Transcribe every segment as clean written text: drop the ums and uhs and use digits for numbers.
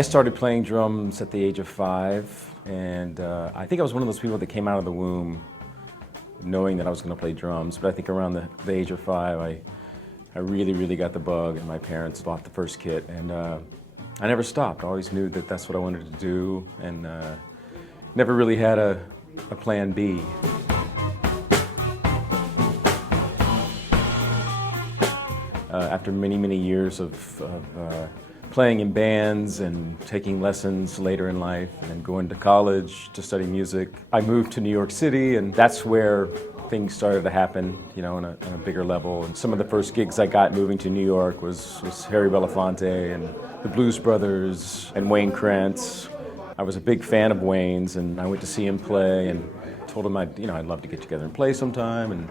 I started playing drums at the age of 5, and I think I was one of those people that came out of the womb knowing that I was going to play drums, but I think around the age of 5, I really got the bug, and my parents bought the first kit, and I never stopped. I always knew that that's what I wanted to do, and never really had a plan B. After many years of playing in bands and taking lessons later in life and then going to college to study music, I moved to New York City, and that's where things started to happen, you know, on a bigger level. And some of the first gigs I got moving to New York was Harry Belafonte and the Blues Brothers and Wayne Krantz. I was a big fan of Wayne's, and I went to see him play and told him I'd love to get together and play sometime. And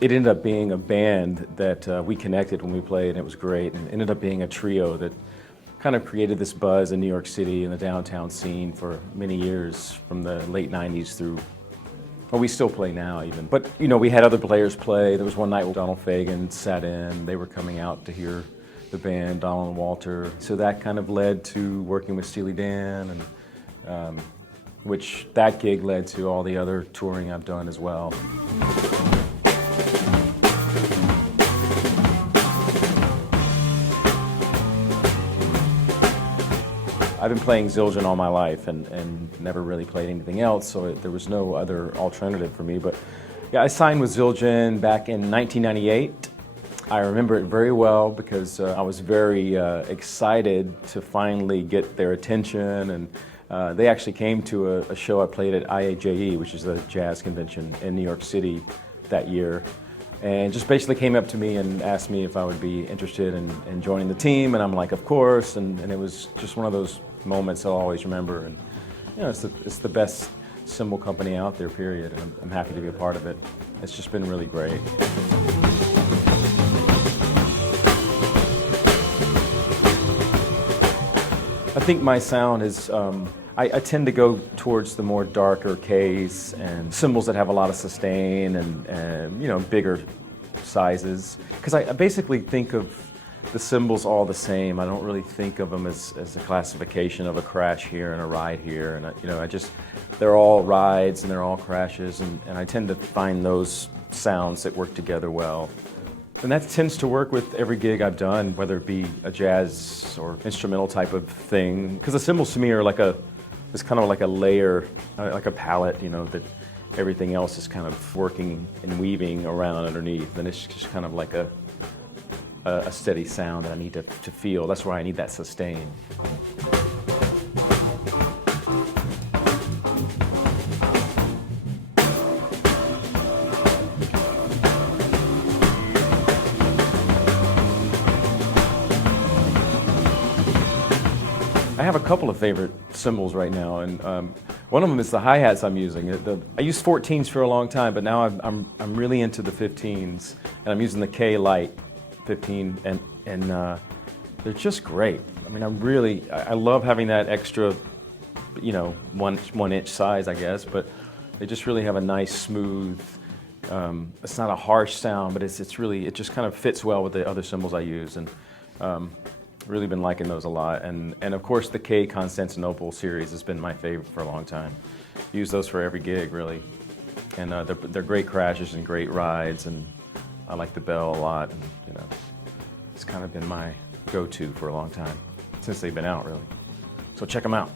it ended up being a band that we connected when we played, and it was great. And it ended up being a trio that kind of created this buzz in New York City and the downtown scene for many years, from the late 90s through, well, we still play now even. But, you know, we had other players play. There was one night when Donald Fagen sat in. They were coming out to hear the band, Donald and Walter. So that kind of led to working with Steely Dan, and which that gig led to all the other touring I've done as well. I've been playing Zildjian all my life and never really played anything else, so there was no other alternative for me. But yeah, I signed with Zildjian back in 1998. I remember it very well because I was very excited to finally get their attention, and they actually came to a show I played at IAJE, which is a jazz convention in New York City that year, and just basically came up to me and asked me if I would be interested in joining the team, and I'm like, of course, and it was just one of those moments I'll always remember. And you know, it's the best cymbal company out there, period, and I'm happy to be a part of it. It's just been really great. I think my sound is, I tend to go towards the more darker Ks and cymbals that have a lot of sustain and you know, bigger sizes. Because I basically think of the cymbals all the same. I don't really think of them as a classification of a crash here and a ride here. And you know, they're all rides and they're all crashes, and I tend to find those sounds that work together well. And that tends to work with every gig I've done, whether it be a jazz or instrumental type of thing. Because the cymbals to me are it's kind of like a layer, like a palette, you know, that everything else is kind of working and weaving around underneath. And it's just kind of like a steady sound that I need to feel. That's why I need that sustain. I have a couple of favorite cymbals right now, and one of them is the hi-hats I'm using. I used 14s for a long time, but now I'm really into the 15s, and I'm using the K Light 15, and they're just great. I mean, I love having that extra, you know, one inch size, I guess, but they just really have a nice, smooth. It's not a harsh sound, but it just kind of fits well with the other cymbals I use, and really been liking those a lot. And of course, the K Constantinople series has been my favorite for a long time. Use those for every gig, really, and they're great crashes and great rides, and I like the bell a lot, and you know, it's kind of been my go-to for a long time, since they've been out, really. So check them out.